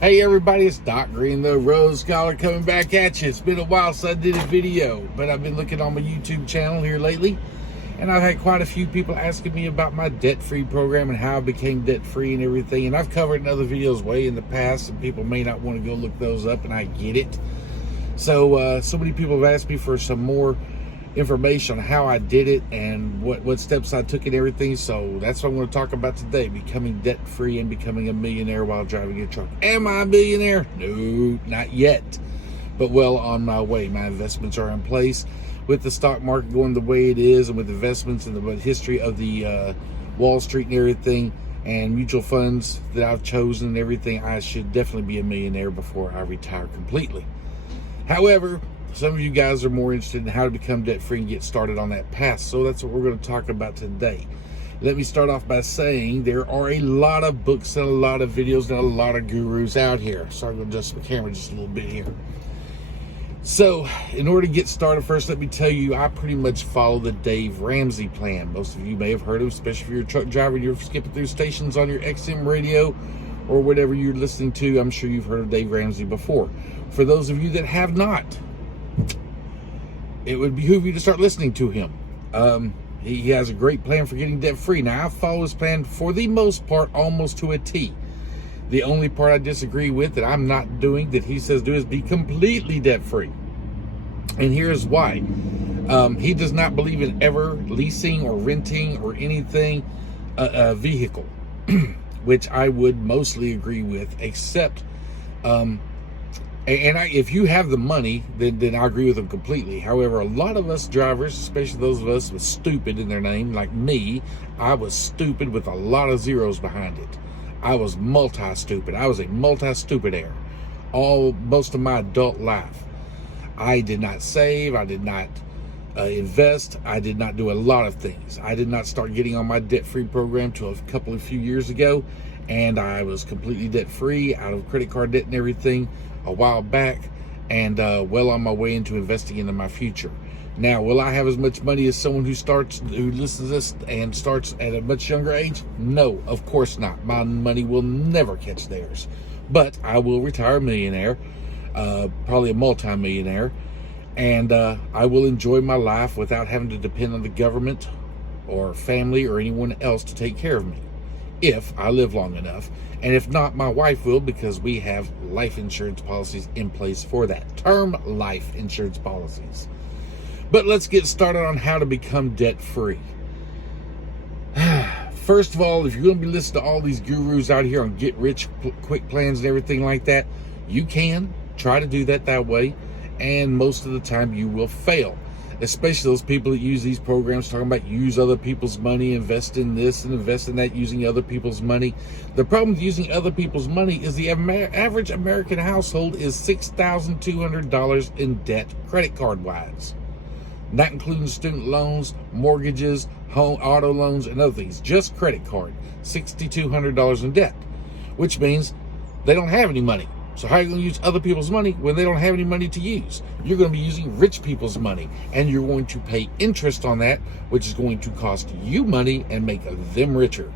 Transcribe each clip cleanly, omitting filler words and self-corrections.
Hey everybody, it's Doc Green, the Rose Scholar, coming back at you. It's been a while since I did a video, but I've been looking on my YouTube channel here lately, and I've had quite a few people asking me about my debt-free program and how I became debt-free and everything. And I've covered in other videos way in the past, and people may not want to go look those up, and I get it. So many people have asked me for some more information on how I did it and what steps I took and everything. So that's what I'm going to talk about today: becoming debt-free and becoming a millionaire while driving a truck. Am I a millionaire? No, not yet, but well on my way. My investments are in place. With the stock market going the way it is, and with investments in the history of the Wall Street and everything, and mutual funds that I've chosen and everything, I should definitely be a millionaire before I retire completely. However, some of you guys are more interested in how to become debt-free and get started on that path. So that's what we're going to talk about today. Let me start off by saying there are a lot of books and a lot of videos and a lot of gurus out here. Sorry, I'm going to adjust my camera just a little bit here. So in order to get started, first let me tell you, I pretty much follow the Dave Ramsey plan. Most of you may have heard of, especially if you're a truck driver and you're skipping through stations on your XM radio or whatever you're listening to. I'm sure you've heard of Dave Ramsey before. For those of you that have not, it would behoove you to start listening to him. He has a great plan for getting debt-free. Now, I follow his plan for the most part, almost to a T. The only part I disagree with, that I'm not doing, that he says do, is be completely debt-free. And here's why. He does not believe in ever leasing or renting or anything a vehicle, which I would mostly agree with, except if you have the money, then I agree with them completely. However, a lot of us drivers, especially those of us with stupid in their name, like me, I was stupid with a lot of zeros behind it. I was multi-stupid. I was a multi-stupidaire most of my adult life. I did not save. I did not invest. I did not do a lot of things. I did not start getting on my debt-free program till a few years ago, and I was completely debt-free, out of credit card debt and everything, a while back, and well on my way into investing into my future. Now, will I have as much money as someone who listens to this and starts at a much younger age? No, of course not. My money will never catch theirs. But I will retire a millionaire, probably a multi-millionaire, and I will enjoy my life without having to depend on the government or family or anyone else to take care of me, if I live long enough. And if not, my wife will, because we have life insurance policies in place for that. Term life insurance policies. But let's get started on how to become debt-free. First of all, if you're going to be listening to all these gurus out here on get-rich-quick plans and everything like that, you can try to do that way, and most of the time you will fail. Especially those people that use these programs talking about use other people's money, invest in this and invest in that, using other people's money. The problem with using other people's money is the average American household is $6,200 in debt, credit card wise. Not including student loans, mortgages, home, auto loans, and other things. Just credit card, $6,200 in debt, which means they don't have any money. So how are you going to use other people's money when they don't have any money to use? You're going to be using rich people's money, and you're going to pay interest on that, which is going to cost you money and make them richer.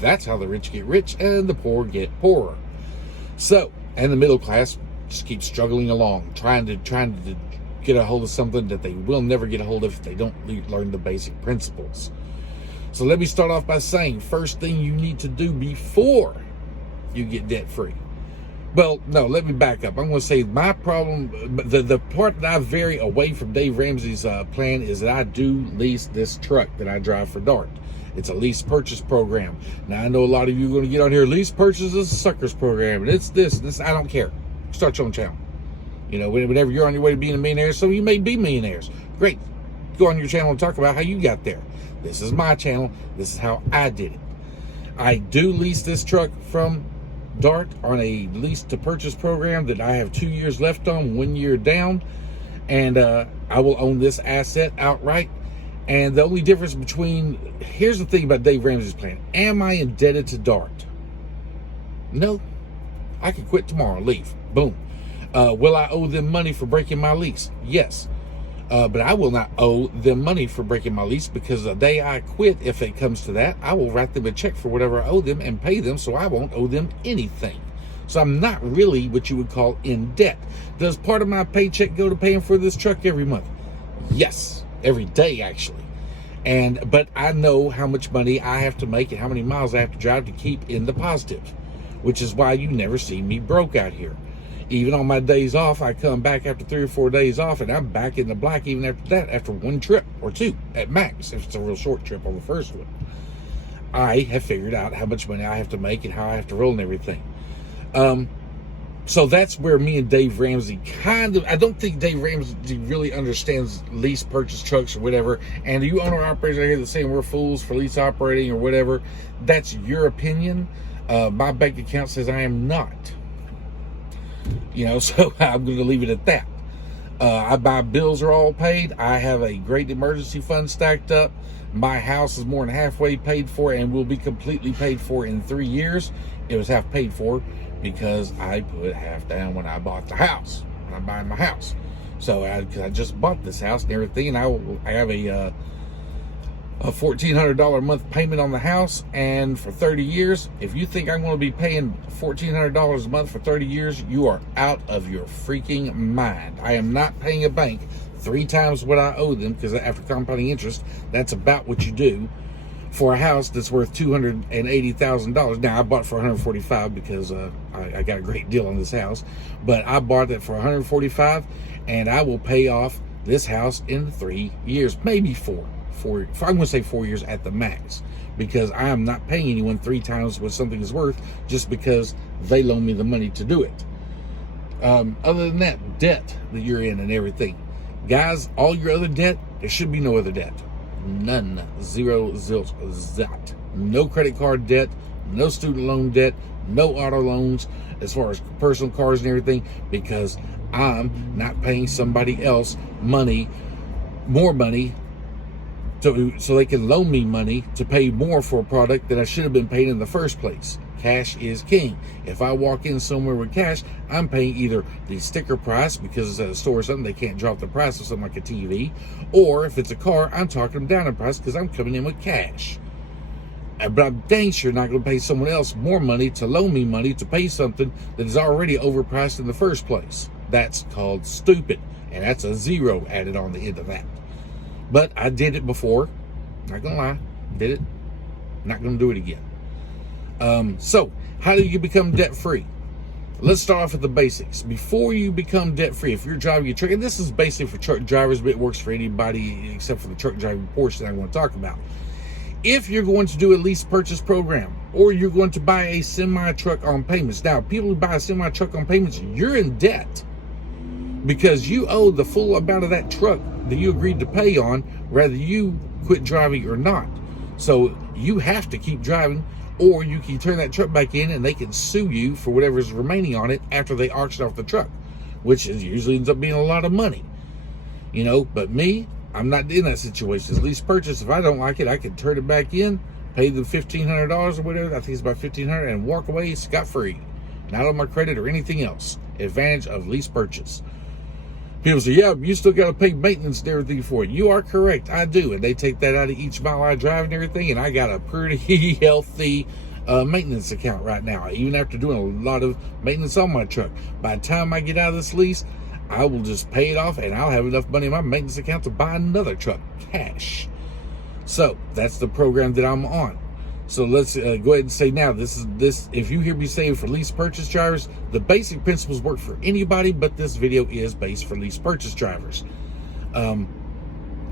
That's how the rich get rich and the poor get poorer. So, and the middle class just keeps struggling along, trying to get a hold of something that they will never get a hold of if they don't learn the basic principles. So let me start off by saying, first thing you need to do before you get debt-free. Well, no, let me back up. I'm going to say my problem, the part that I vary away from Dave Ramsey's plan is that I do lease this truck that I drive for DART. It's a lease purchase program. Now, I know a lot of you are going to get on here, lease purchase is a suckers program, and it's this. I don't care. Start your own channel. You know, whenever you're on your way to being a millionaire, so you may be millionaires. Great. Go on your channel and talk about how you got there. This is my channel. This is how I did it. I do lease this truck from DART on a lease to purchase program that I have 2 years left on, 1 year down, and I will own this asset outright. And the only difference here's the thing about Dave Ramsey's plan. Am I indebted to DART? No. I could quit tomorrow, leave. Boom. Will I owe them money for breaking my lease? Yes. But I will not owe them money for breaking my lease, because the day I quit, if it comes to that, I will write them a check for whatever I owe them and pay them, so I won't owe them anything. So I'm not really what you would call in debt. Does part of my paycheck go to paying for this truck every month? Yes, every day actually. But I know how much money I have to make and how many miles I have to drive to keep in the positive, which is why you never see me broke out here. Even on my days off, I come back after 3 or 4 days off and I'm back in the black even after that, after 1 trip or 2 at max, if it's a real short trip on the first one. I have figured out how much money I have to make and how I have to roll and everything. So that's where me and Dave Ramsey I don't think Dave Ramsey really understands lease purchase trucks or whatever. And you owner operators out here that saying we're fools for lease operating or whatever, that's your opinion. My bank account says I am not. So I'm going to leave it at that. My bills are all paid. I have a great emergency fund stacked up. My house is more than halfway paid for and will be completely paid for in 3 years. It was half paid for because I put half down when I bought the house, when I'm buying my house. So because I just bought this house and everything, and I have a $1,400 a month payment on the house, and for 30 years, if you think I'm going to be paying $1,400 a month for 30 years, you are out of your freaking mind. I am not paying a bank 3 times what I owe them, because after compounding interest, that's about what you do for a house that's worth $280,000. Now I bought it for $145 because I got a great deal on this house, but I bought it for $145, and I will pay off this house in 3 years, maybe 4. I'm going to say 4 years at the max, because I am not paying anyone 3 times what something is worth just because they loan me the money to do it. Other than that, debt that you're in and everything, guys, all your other debt, there should be no other debt. None. Zero, zilch, zat. No credit card debt, no student loan debt, no auto loans as far as personal cars and everything, because I'm not paying somebody else more money so they can loan me money to pay more for a product that I should have been paying in the first place. Cash is king. If I walk in somewhere with cash, I'm paying either the sticker price because it's at a store or something, they can't drop the price of something like a TV, or if it's a car, I'm talking them down in price because I'm coming in with cash. But I'm dang sure not going to pay someone else more money to loan me money to pay something that is already overpriced in the first place. That's called stupid, and that's a 0 added on the end of that. But I did it before. Not gonna lie, did it. Not gonna do it again. So how do you become debt free? Let's start off with the basics. Before you become debt free, if you're driving your truck, and this is basically for truck drivers, but it works for anybody except for the truck driving portion I want to talk about. If you're going to do a lease purchase program, or you're going to buy a semi truck on payments. Now, people who buy a semi truck on payments, you're in debt, because you owe the full amount of that truck that you agreed to pay on, whether you quit driving or not. So you have to keep driving, or you can turn that truck back in and they can sue you for whatever's remaining on it after they auction off the truck, which usually ends up being a lot of money. But me, I'm not in that situation. It's lease purchase. If I don't like it, I can turn it back in, pay them $1,500 or whatever. I think it's about $1,500, and walk away scot-free. Not on my credit or anything else. Advantage of lease purchase. People say, yeah, you still got to pay maintenance and everything for it. You are correct. I do. And they take that out of each mile I drive and everything. And I got a pretty healthy maintenance account right now, even after doing a lot of maintenance on my truck. By the time I get out of this lease, I will just pay it off, and I'll have enough money in my maintenance account to buy another truck, cash. So that's the program that I'm on. So let's go ahead and say now, this. If you hear me say for lease purchase drivers, the basic principles work for anybody, but this video is based for lease purchase drivers.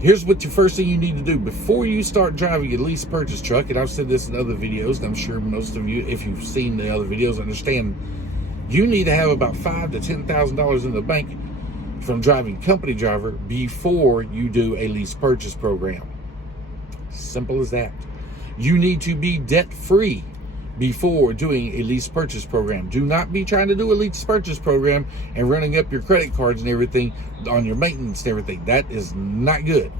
Here's what the first thing you need to do before you start driving a lease purchase truck, and I've said this in other videos, and I'm sure most of you, if you've seen the other videos, understand you need to have about $5,000 to $10,000 in the bank from driving company driver before you do a lease purchase program. Simple as that. You need to be debt-free before doing a lease purchase program. Do not be trying to do a lease purchase program and running up your credit cards and everything on your maintenance and everything. That is not good,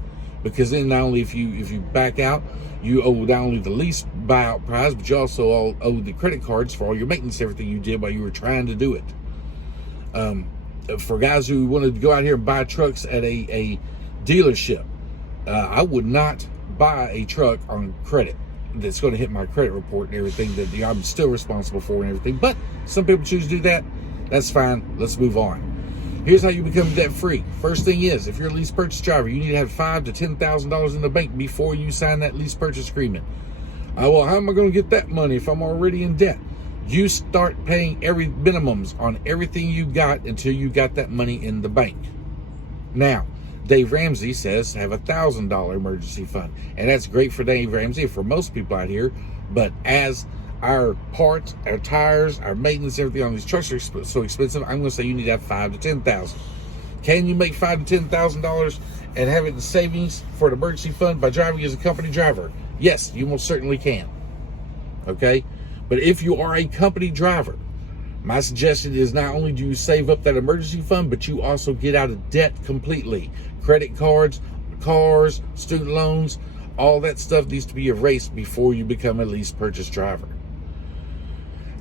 because then not only if you back out, you owe not only the lease buyout price, but you also owe the credit cards for all your maintenance and everything you did while you were trying to do it. For guys who wanted to go out here and buy trucks at a dealership, I would not buy a truck on credit. that's going to hit my credit report and everything that I'm still responsible for and everything. But some people choose to do that. That's fine. Let's move on. Here's how you become debt free. First thing is, if you're a lease purchase driver, you need to have $5,000 to $10,000 in the bank before you sign that lease purchase agreement. Well, how am I going to get that money if I'm already in debt? You start paying every minimums on everything you got until you got that money in the bank. Now, Dave Ramsey says have $1,000 emergency fund, and that's great for Dave Ramsey and for most people out here. But as our parts, our tires, our maintenance, everything on these trucks are so expensive, I'm going to say you need to have $5,000 to $10,000. Can you make $5,000 to $10,000 and have it in savings for an emergency fund by driving as a company driver? Yes, you most certainly can. Okay, but if you are a company driver, my suggestion is not only do you save up that emergency fund, but you also get out of debt completely. Credit cards, cars, student loans, all that stuff needs to be erased before you become a lease purchase driver.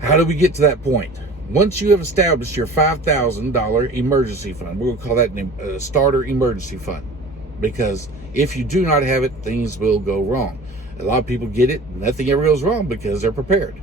How do we get to that point? Once you have established your $5,000 emergency fund, we're going to call that a starter emergency fund, because if you do not have it, things will go wrong. A lot of people get it, nothing ever goes wrong because they're prepared.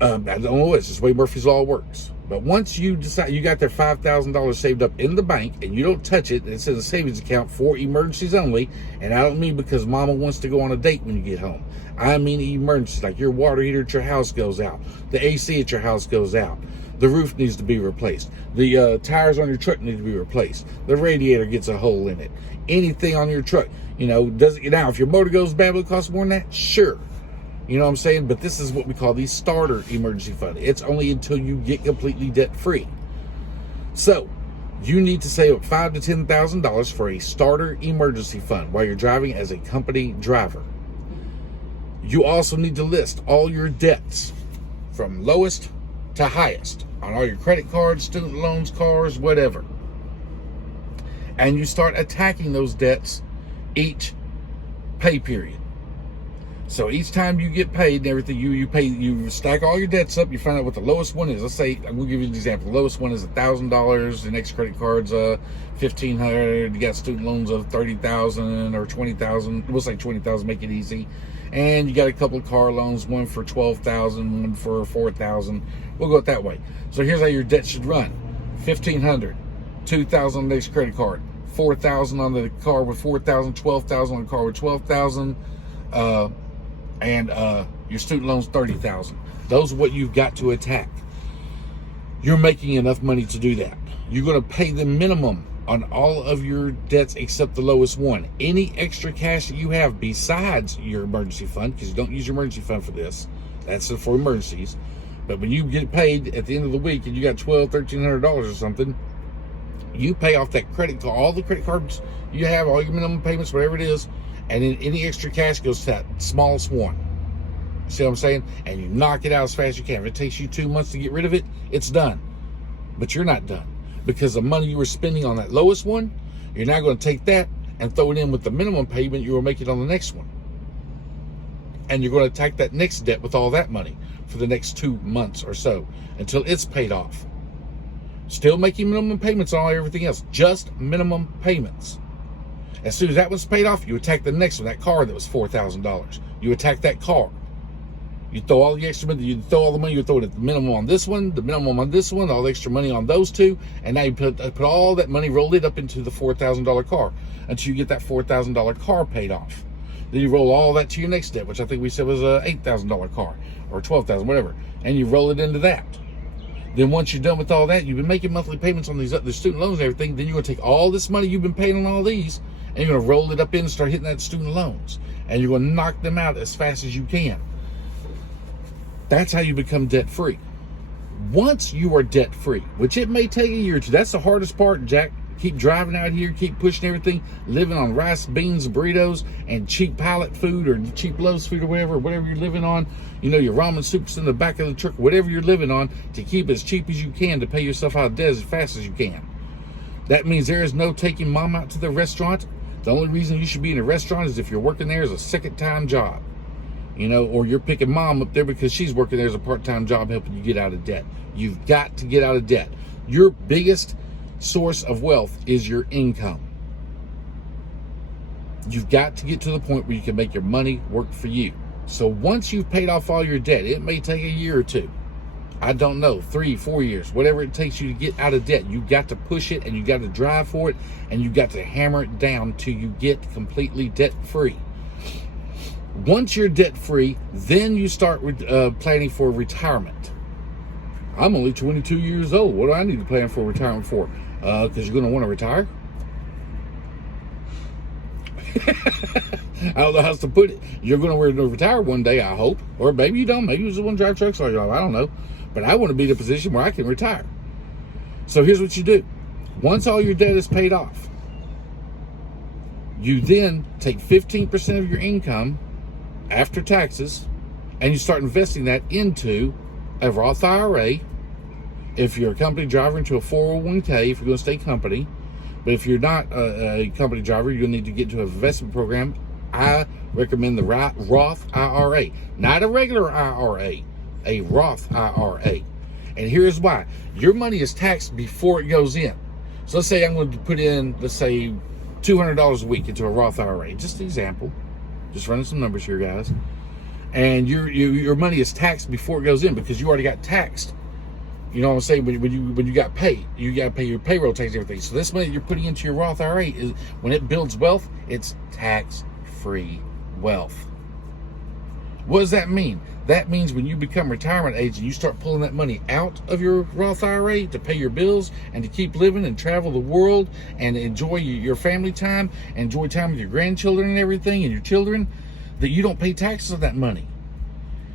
I don't know, it's just the way Murphy's Law works. But once you decide you got their $5,000 saved up in the bank and you don't touch it, it's in a savings account for emergencies only. And I don't mean because mama wants to go on a date when you get home. I mean emergencies, like your water heater at your house goes out, the AC at your house goes out, the roof needs to be replaced, the tires on your truck need to be replaced, the radiator gets a hole in it, anything on your truck, now if your motor goes bad, will it cost more than that? Sure. You know what I'm saying? But this is what we call the starter emergency fund. It's only until you get completely debt free. So you need to save up $5,000 to $10,000 for a starter emergency fund while you're driving as a company driver. You also need to list all your debts from lowest to highest on all your credit cards, student loans, cars, whatever. And you start attacking those debts each pay period. So each time you get paid and everything, you stack all your debts up, you find out what the lowest one is. Let's say, I'm going to give you an example. The lowest one is $1,000, the next credit card's $1,500, you got student loans of $30,000 or $20,000, we'll say $20,000, make it easy. And you got a couple of car loans, one for $12,000, one for $4,000. We'll go it that way. So here's how your debt should run. $1,500, $2,000 on the next credit card, $4,000 on the car with $4,000, $12,000 on the car with $12,000, and your student loans $30,000. Those are what you've got to attack. You're making enough money to do that. You're going to pay the minimum on all of your debts except the lowest one. Any extra cash that you have besides your emergency fund, because you don't use your emergency fund for this, that's for emergencies. But when you get paid at the end of the week and you got $1,200-$1,300 or something, you pay off that credit card, all the credit cards you have, all your minimum payments, whatever it is, and then any extra cash goes to that smallest one. See what I'm saying? And you knock it out as fast as you can. If it takes you 2 months to get rid of it, it's done. But you're not done, because the money you were spending on that lowest one, you're now going to take that and throw it in with the minimum payment you will make it on the next one. And you're going to attack that next debt with all that money for the next 2 months or so until it's paid off. Still making minimum payments on everything else, just minimum payments. As soon as that one's paid off, you attack the next one, that car that was $4,000. You attack that car. You throw all the extra money, you throw all the money, you throw it at the minimum on this one, the minimum on this one, all the extra money on those two, and now you put all that money, roll it up into the $4,000 car until you get that $4,000 car paid off. Then you roll all that to your next debt, which I think we said was a $8,000 car or $12,000, whatever, and you roll it into that. Then once you're done with all that, you've been making monthly payments on these other student loans and everything, then you're going to take all this money you've been paying on all these, and you're going to roll it up in and start hitting that student loans. And you're going to knock them out as fast as you can. That's how you become debt-free. Once you are debt-free, which it may take a year or two, that's the hardest part, Jack. Keep driving out here, keep pushing everything, living on rice, beans, burritos, and cheap pallet food or cheap Lowe's food or whatever you're living on. Your ramen soup's in the back of the truck, whatever you're living on, to keep as cheap as you can to pay yourself out of debt as fast as you can. That means there is no taking mom out to the restaurant. The only reason you should be in a restaurant is if you're working there as a second-time job, or you're picking mom up there because she's working there as a part-time job helping you get out of debt. You've got to get out of debt. Your biggest source of wealth is your income. You've got to get to the point where you can make your money work for you. So once you've paid off all your debt, it may take a year or two. I don't know, 3, 4 years, whatever it takes you to get out of debt. You got to push it, and you got to drive for it, and you got to hammer it down till you get completely debt free. Once you're debt free, then you start planning for retirement. I'm only 22 years old. What do I need to plan for retirement for? Because you're going to want to retire. I don't know how else to put it. You're going to retire one day, I hope. Or maybe you don't. Maybe you just want to drive trucks all your life. I don't know. But I want to be in a position where I can retire. So here's what you do. Once all your debt is paid off, you then take 15% of your income after taxes, and you start investing that into a Roth IRA. If you're a company driver, into a 401k if you're going to stay company. But if you're not a company driver, you'll need to get into an investment program. I recommend the Roth IRA, not a regular IRA, a Roth IRA. And here's why. Your money is taxed before it goes in. So let's say I'm going to put in, let's say, $200 a week into a Roth IRA. Just an example. Just running some numbers here, guys. And your money is taxed before it goes in because you already got taxed. You know what I'm saying? When you got paid, you got to pay your payroll tax and everything. So this money you're putting into your Roth IRA, is when it builds wealth, it's tax-free wealth. What does that mean? That means when you become retirement age and you start pulling that money out of your Roth IRA to pay your bills and to keep living and travel the world and enjoy your family time, enjoy time with your grandchildren and everything and your children, that you don't pay taxes on that money.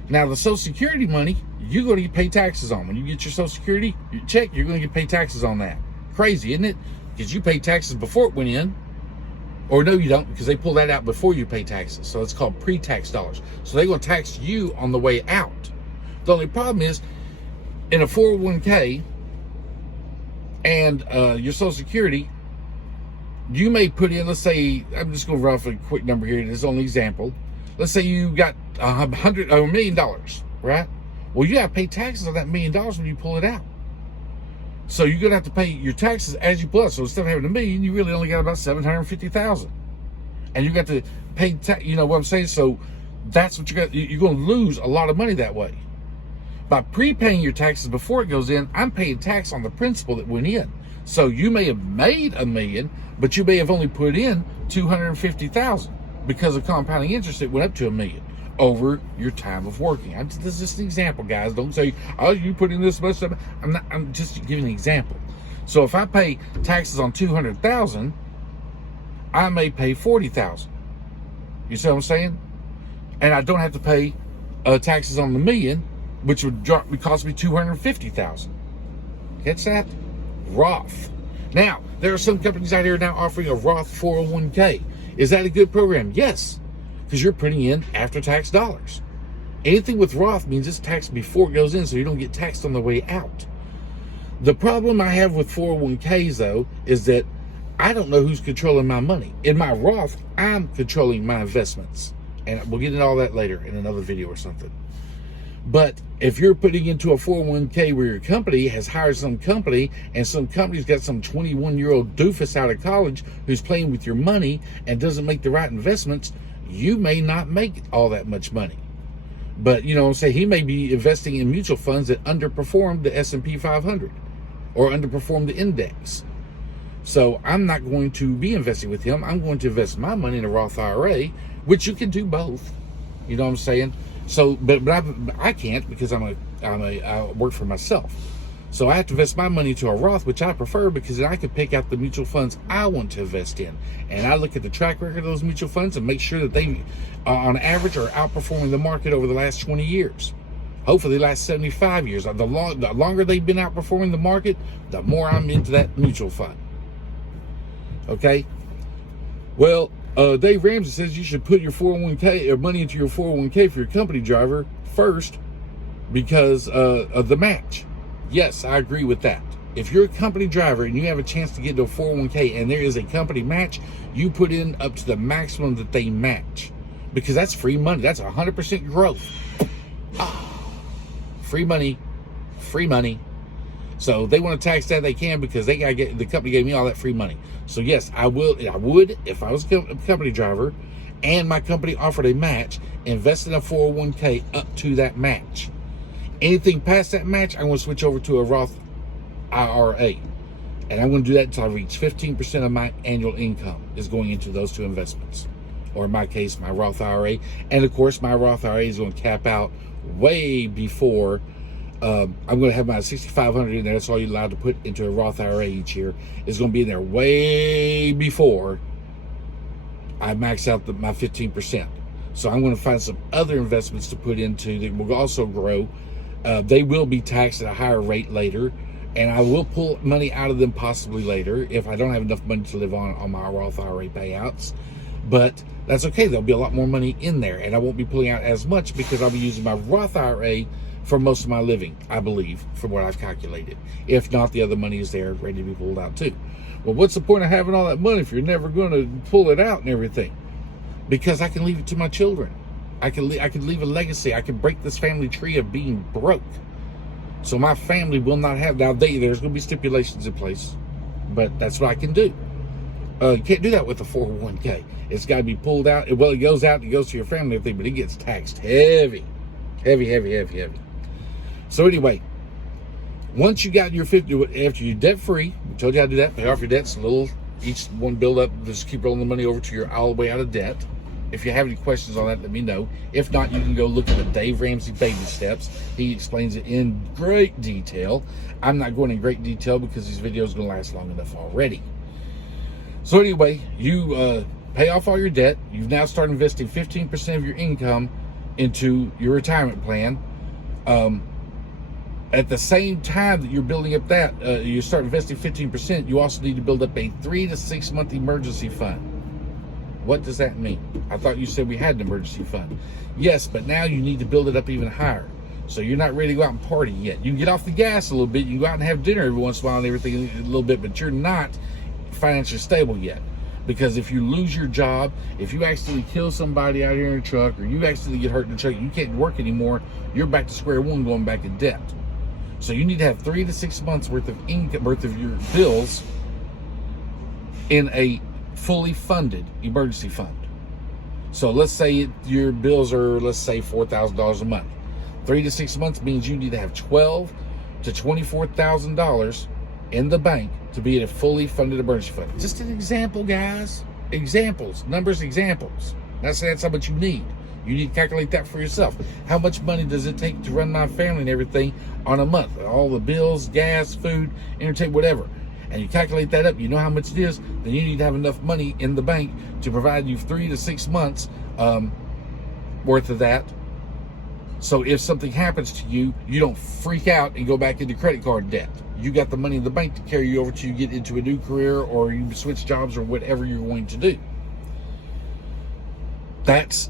Now, the Social Security money, you're going to get paid taxes on. When you get your Social Security your check, you're going to get paid taxes on that. Crazy, isn't it? Because you paid taxes before it went in. Or no, you don't, because they pull that out before you pay taxes. So it's called pre-tax dollars. So they're going to tax you on the way out. The only problem is, in a 401k and your Social Security, you may put in, let's say, I'm just going to run off a quick number here. This is only an example. Let's say you got $1 million, right? Well, you got to pay taxes on that $1 million when you pull it out. So you're going to have to pay your taxes as you pull it. So instead of having $1 million, you really only got about $750,000. And you got to pay you know what I'm saying? So that's what you're going to lose a lot of money that way. By prepaying your taxes before it goes in, I'm paying tax on the principal that went in. So you may have made $1 million, but you may have only put in $250,000 because of compounding interest. It went up to $1 million over your time of working. This is just an example, guys. Don't say, oh, you put in this much. I'm just giving an example. So if I pay taxes on $200,000, I may pay $40,000. You see what I'm saying? And I don't have to pay taxes on the $1 million, which would cost me $250,000. Catch that? Roth. Now, there are some companies out here now offering a Roth 401k. Is that a good program? Yes, because you're putting in after-tax dollars. Anything with Roth means it's taxed before it goes in, so you don't get taxed on the way out. The problem I have with 401ks, though, is that I don't know who's controlling my money. In my Roth, I'm controlling my investments. And we'll get into all that later in another video or something. But if you're putting into a 401k where your company has hired some company and some company's got some 21-year-old doofus out of college who's playing with your money and doesn't make the right investments, you may not make all that much money. But, you know what I'm saying, he may be investing in mutual funds that underperform the S&P 500 or underperform the index. So I'm not going to be investing with him. I'm going to invest my money in a Roth IRA, which you can do both. You know what I'm saying? So, but I can't because I work for myself. So I have to invest my money into a Roth, which I prefer because then I can pick out the mutual funds I want to invest in. And I look at the track record of those mutual funds and make sure that they, on average, are outperforming the market over the last 20 years. Hopefully the last 75 years. The longer they've been outperforming the market, the more I'm into that mutual fund. Okay? Well, Dave Ramsey says you should put your 401k or money into your 401k for your company driver first because of the match. Yes, I agree with that. If you're a company driver and you have a chance to get into a 401k and there is a company match, you put in up to the maximum that they match because that's free money. That's 100% growth. Free money, free money. So they want to tax that, they can because they the company gave me all that free money. So yes, I would if I was a company driver and my company offered a match, invest in a 401k up to that match. Anything past that match, I'm going to switch over to a Roth IRA. And I'm going to do that until I reach 15% of my annual income is going into those two investments. Or in my case, my Roth IRA. And of course, my Roth IRA is going to cap out way before I'm going to have my $6,500 in there. That's all you're allowed to put into a Roth IRA each year. It's going to be in there way before I max out my 15%. So I'm going to find some other investments to put into that will also grow. They will be taxed at a higher rate later, and I will pull money out of them possibly later if I don't have enough money to live on my Roth IRA payouts. But that's okay. There'll be a lot more money in there, and I won't be pulling out as much because I'll be using my Roth IRA for most of my living, I believe, from what I've calculated. If not, the other money is there ready to be pulled out too. Well, what's the point of having all that money if you're never going to pull it out and everything? Because I can leave it to my children. I can leave a legacy. I can break this family tree of being broke. So my family will not have, now there's going to be stipulations in place, but that's what I can do. You can't do that with a 401k. It's got to be pulled out. Well, it goes out, it goes to your family, everything, but it gets taxed heavy. So anyway, once you got your 50, after you're debt free, we told you how to do that, pay off your debts a little, each one build up, just keep rolling the money over to your all the way out of debt. If you have any questions on that, let me know. If not, you can go look at the Dave Ramsey Baby Steps. He explains it in great detail. I'm not going in great detail because these videos are going to last long enough already. So anyway, you pay off all your debt. You've now started investing 15% of your income into your retirement plan. At the same time that you're building up that, you start investing 15%, you also need to build up a 3 to 6 month emergency fund. What does that mean? I thought you said we had an emergency fund. Yes, but now you need to build it up even higher. So you're not ready to go out and party yet. You can get off the gas a little bit. You can go out and have dinner every once in a while and everything a little bit, but you're not financially stable yet. Because if you lose your job, if you accidentally kill somebody out here in a truck, or you accidentally get hurt in a truck, you can't work anymore, you're back to square one going back in debt. So you need to have 3 to 6 months worth of income, worth of your bills in a fully funded emergency fund. So let's say your bills are, let's say, $4,000 a month. 3 to 6 months means you need to have $12,000 to $24,000 in the bank to be in a fully funded emergency fund. Just an example, guys. Examples, numbers, examples. Not saying that's how much you need. You need to calculate that for yourself. How much money does it take to run my family and everything on a month? All the bills, gas, food, entertainment, whatever. And you calculate that up, you know how much it is, then you need to have enough money in the bank to provide you 3 to 6 months worth of that. So if something happens to you, you don't freak out and go back into credit card debt. You got the money in the bank to carry you over till you get into a new career or you switch jobs or whatever you're going to do. That's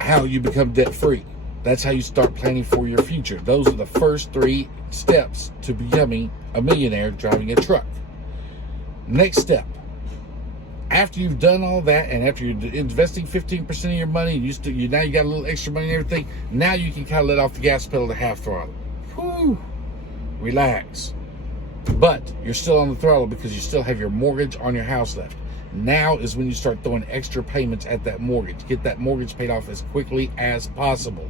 how you become debt free. That's how you start planning for your future. Those are the first 3 steps to becoming a millionaire driving a truck. Next step, after you've done all that and after you're investing 15% of your money, you now you got a little extra money and everything, now you can kind of let off the gas pedal to half throttle. Whew, relax. But you're still on the throttle because you still have your mortgage on your house left. Now is when you start throwing extra payments at that mortgage. Get that mortgage paid off as quickly as possible.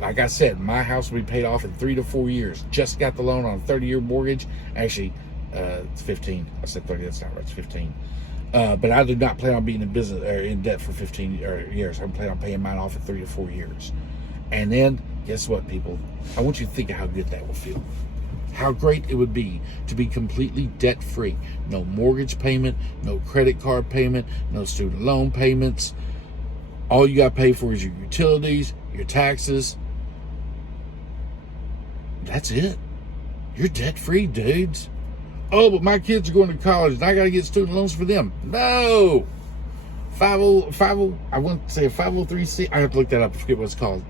Like I said, my house will be paid off in 3 to 4 years. Just got the loan on a 30-year mortgage. Actually, it's 15. I said 30. That's not right. It's 15. But I do not plan on being in business or in debt for 15 years. I'm planning on paying mine off in 3 to 4 years. And then, guess what, people? I want you to think of how good that will feel. How great it would be to be completely debt-free. No mortgage payment, no credit card payment, no student loan payments. All you got to pay for is your utilities, your taxes. That's it. You're debt-free, dudes. Oh, but my kids are going to college and I got to get student loans for them. No. I want to say a 503c. I have to look that up. I forget what it's called.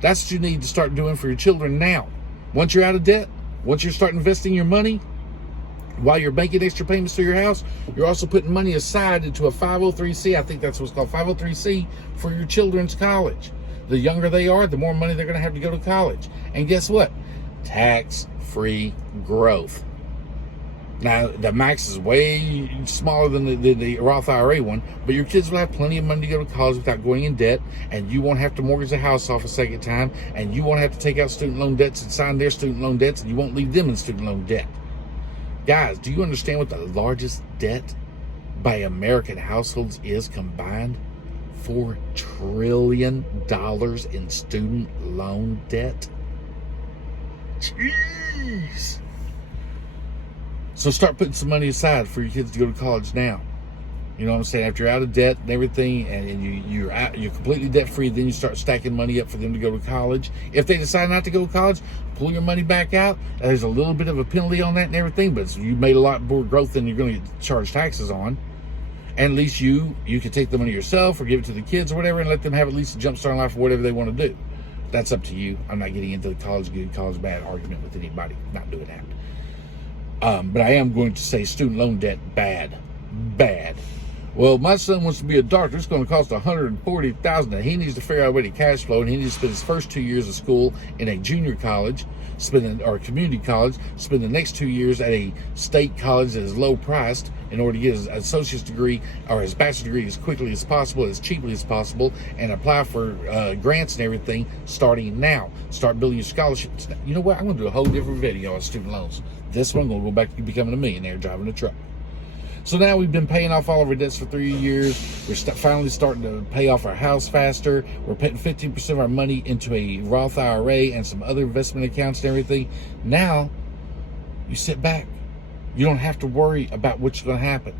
That's what you need to start doing for your children now. Once you're out of debt, once you start investing your money, while you're making extra payments to your house, you're also putting money aside into a 503c. I think that's what's called 503c for your children's college. The younger they are, the more money they're going to have to go to college. And guess what? Tax-free growth. Now, the max is way smaller than the Roth IRA one, but your kids will have plenty of money to go to college without going in debt, and you won't have to mortgage the house off a second time, and you won't have to take out student loan debts and sign their student loan debts, and you won't leave them in student loan debt. Guys, do you understand what the largest debt by American households is combined? $4 trillion in student loan debt. Jeez. So start putting some money aside for your kids to go to college now. You know what I'm saying? After you're out of debt and everything, and you're completely debt free, then you start stacking money up for them to go to college. If they decide not to go to college, pull your money back out. There's a little bit of a penalty on that and everything, but you made a lot more growth than you're going to get charged taxes on. And at least you can take the money yourself or give it to the kids or whatever, and let them have at least a jump start in life or whatever they want to do. That's up to you. I'm not getting into the college good, college bad argument with anybody. Not doing that. But I am going to say student loan debt, bad. Well, my son wants to be a doctor. It's going to cost $140,000, and he needs to figure out a way to cash flow, and he needs to spend his first 2 years of school in a junior college, or community college, spend the next 2 years at a state college that is low priced in order to get his associate's degree or his bachelor's degree as quickly as possible, as cheaply as possible, and apply for grants and everything starting now. Start building your scholarships. You know what? I'm going to do a whole different video on student loans. This one, I'm going to go back to becoming a millionaire driving a truck. So now we've been paying off all of our debts for 3 years. We're finally starting to pay off our house faster. We're putting 15% of our money into a Roth IRA and some other investment accounts and everything. Now, you sit back. You don't have to worry about what's going to happen.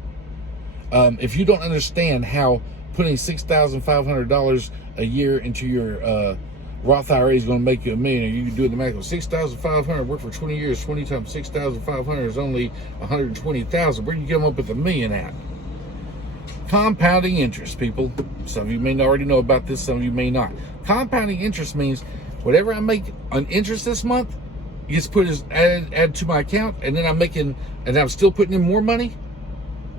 If you don't understand how putting $6,500 a year into your Roth IRA is going to make you a millionaire, you can do the math. $6,500 work for 20 years. 20 times 6,500 is only $120,000. Where do you come up with $1 million at? Compounding interest, people. Some of you may already know about this. Some of you may not. Compounding interest means whatever I make on interest this month gets put as added to my account, and then I'm still putting in more money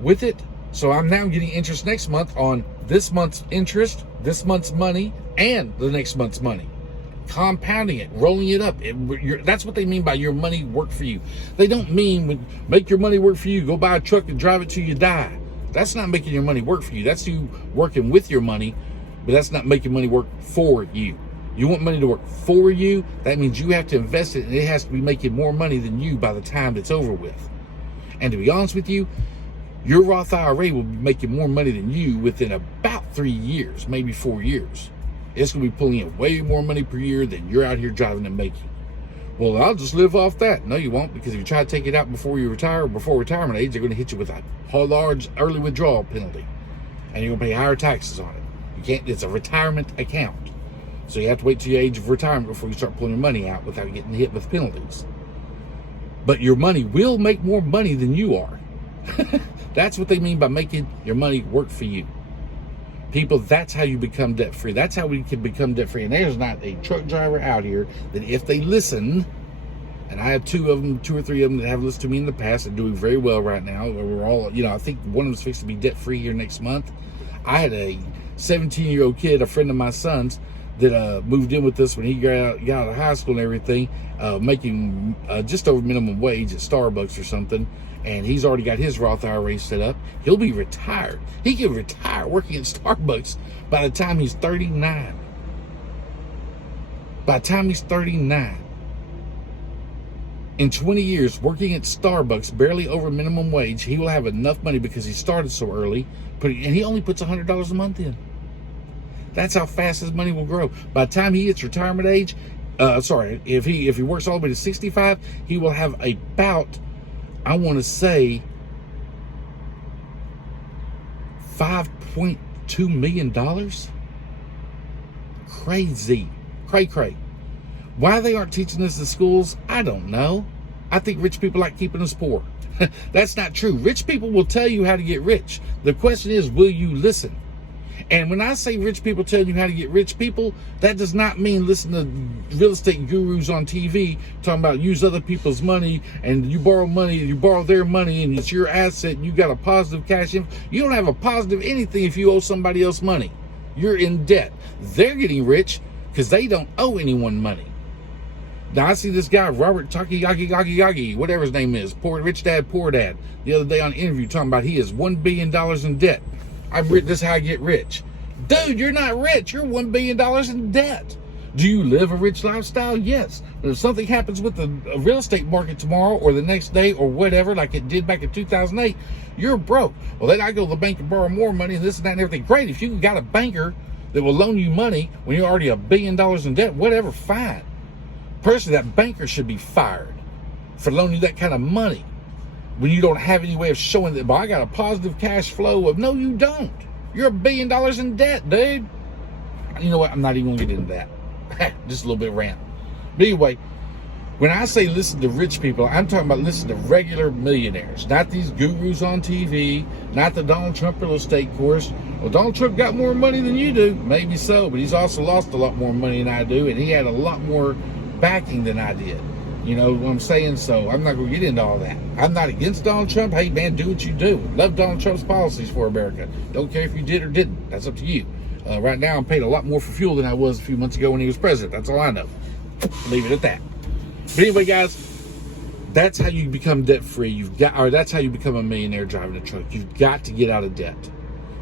with it. So I'm now getting interest next month on this month's interest, this month's money, and the next month's money. Compounding it, rolling it up. That's what they mean by your money work for you. They don't mean make your money work for you, go buy a truck and drive it till you die. That's not making your money work for you. That's you working with your money, but that's not making money work for you. You want money to work for you, that means you have to invest it, and it has to be making more money than you by the time it's over with. And to be honest with you, your Roth IRA will be making more money than you within about 3 years, maybe 4 years. It's going to be pulling in way more money per year than you're out here driving and making. Well, I'll just live off that. No, you won't, because if you try to take it out before you retire, or before retirement age, they're going to hit you with a large early withdrawal penalty, and you're going to pay higher taxes on it. You can't. It's a retirement account, so you have to wait till your age of retirement before you start pulling your money out without getting hit with penalties. But your money will make more money than you are. That's what they mean by making your money work for you. People, that's how you become debt-free. That's how we can become debt-free. And there's not a truck driver out here that if they listen, and I have two or three of them that have listened to me in the past and doing very well right now. We're all, I think one of them's fixed to be debt-free here next month. I had a 17-year-old kid, a friend of my son's, that moved in with us when he got out of high school and everything, making just over minimum wage at Starbucks or something. And he's already got his Roth IRA set up. He'll be retired. He can retire working at Starbucks by the time he's 39. By the time he's 39. In 20 years, working at Starbucks, barely over minimum wage, he will have enough money because he started so early, and he only puts $100 a month in. That's how fast his money will grow. By the time he hits retirement age, if he works all the way to 65, he will have about, I want to say, $5.2 million. Crazy. Cray. Why they aren't teaching this in schools, I don't know. I think rich people like keeping us poor. That's not true. Rich people will tell you how to get rich. The question is, will you listen? And when I say rich people telling you how to get rich, people, that does not mean listen to real estate gurus on TV talking about use other people's money, and you borrow their money, and it's your asset, and you got a positive cash in. You don't have a positive anything if you owe somebody else money. You're in debt. They're getting rich because they don't owe anyone money. Now I see this guy, Robert Takayagi, whatever his name is, Rich Dad, Poor Dad, the other day on an interview talking about he is $1 billion in debt. This is how I get rich. Dude, you're not rich. You're $1 billion in debt. Do you live a rich lifestyle? Yes. But if something happens with the real estate market tomorrow or the next day or whatever, like it did back in 2008, you're broke. Well, then I go to the bank and borrow more money and this and that and everything. Great. If you got a banker that will loan you money when you're already $1 billion in debt, whatever, fine. Personally, that banker should be fired for loaning you that kind of money when you don't have any way of showing that, well, I got a positive cash flow of, no, you don't. You're $1 billion in debt, dude. You know what? I'm not even going to get into that. Just a little bit of rant. But anyway, when I say listen to rich people, I'm talking about listen to regular millionaires, not these gurus on TV, not the Donald Trump real estate course. Well, Donald Trump got more money than you do. Maybe so, but he's also lost a lot more money than I do, and he had a lot more backing than I did. You know what I'm saying? So I'm not going to get into all that. I'm not against Donald Trump. Hey, man, do what you do. Love Donald Trump's policies for America. Don't care if you did or didn't. That's up to you. Right now, I'm paid a lot more for fuel than I was a few months ago when he was president. That's all I know. Leave it at that. But anyway, guys, that's how you become debt-free. That's how you become a millionaire driving a truck. You've got to get out of debt.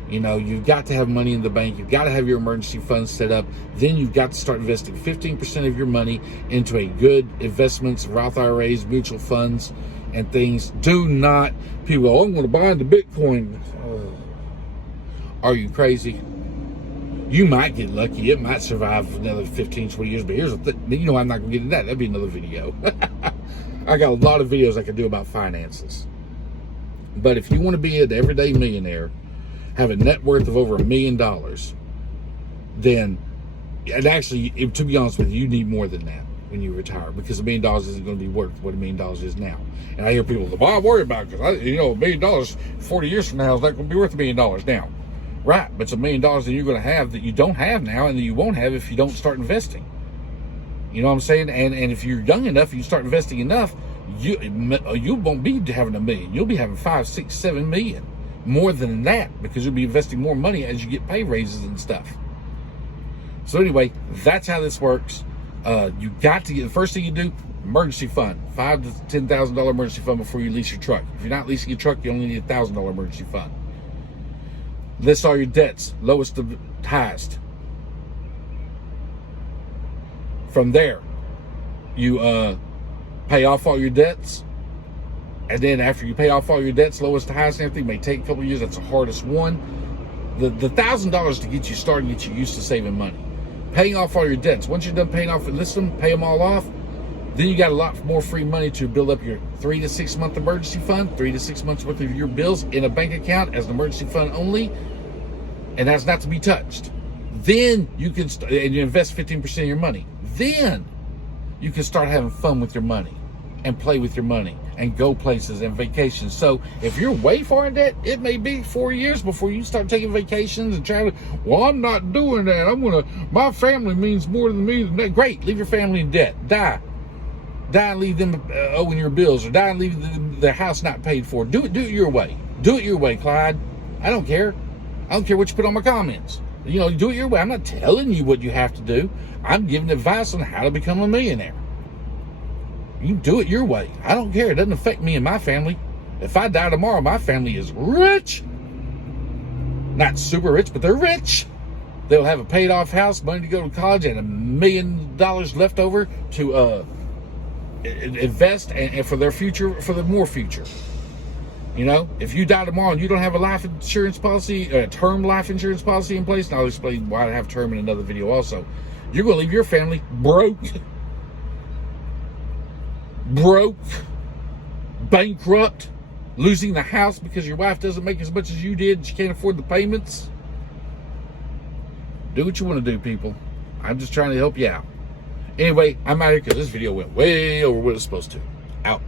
You know, you've got to have money in the bank. You've got to have your emergency funds set up. Then you've got to start investing 15% of your money into a good investments, Roth IRAs, mutual funds, and things. Do not, people go, oh, I'm going to buy into Bitcoin. Are you crazy? You might get lucky. It might survive another 15, 20 years. But here's the thing. You know, I'm not going to get into that. That'd be another video. I got a lot of videos I could do about finances. But if you want to be an everyday millionaire, have a net worth of over $1 million, then, and actually, to be honest with you, you need more than that when you retire, because $1 million isn't going to be worth what $1 million is now. And I hear people, well, I'm worried about it because, $1 million 40 years from now is not going to be worth $1 million now. Right, but it's $1 million that you're going to have that you don't have now and that you won't have if you don't start investing. You know what I'm saying? And if you're young enough, you start investing enough, you won't be having $1 million. You'll be having 5, 6, 7 million. More than that, because you'll be investing more money as you get pay raises and stuff. So anyway, that's how this works. You got to get, the first thing you do, emergency fund, $5,000 to $10,000 emergency fund before you lease your truck. If you're not leasing your truck, you only need a $1,000 emergency fund. List all your debts, lowest to highest. From there, you pay off all your debts. And then after you pay off all your debts, lowest to highest and everything, may take a couple of years. That's the hardest one. The $1,000 to get you started, get you used to saving money. Paying off all your debts. Once you're done paying off, list them, pay them all off. Then you got a lot more free money to build up your 3 to 6 month emergency fund, 3 to 6 months worth of your bills in a bank account as an emergency fund only, and that's not to be touched. Then you can and you invest 15% of your money. Then you can start having fun with your money and play with your money and go places and vacations. So if you're way far in debt, it may be 4 years before you start taking vacations and traveling. Well, I'm not doing that. My family means more to me than that. Great, leave your family in debt. Die and leave them owing your bills, or die and leave their house not paid for. Do it your way. Do it your way, Clyde. I don't care. I don't care what you put on my comments. You know, do it your way. I'm not telling you what you have to do. I'm giving advice on how to become a millionaire. You do it your way. I don't care. It doesn't affect me and my family. If I die tomorrow, my family is rich. Not super rich, but they're rich. They'll have a paid off house, money to go to college, and $1 million left over to invest and for their future, for the more future. You know, if you die tomorrow and you don't have a life insurance policy, a term life insurance policy in place, and I'll explain why I have term in another video also, you're going to leave your family broke, bankrupt, losing the house because your wife doesn't make as much as you did and she can't afford the payments. Do what you want to do, people. I'm just trying to help you out. Anyway, I'm out here because this video went way over what it's supposed to. Out.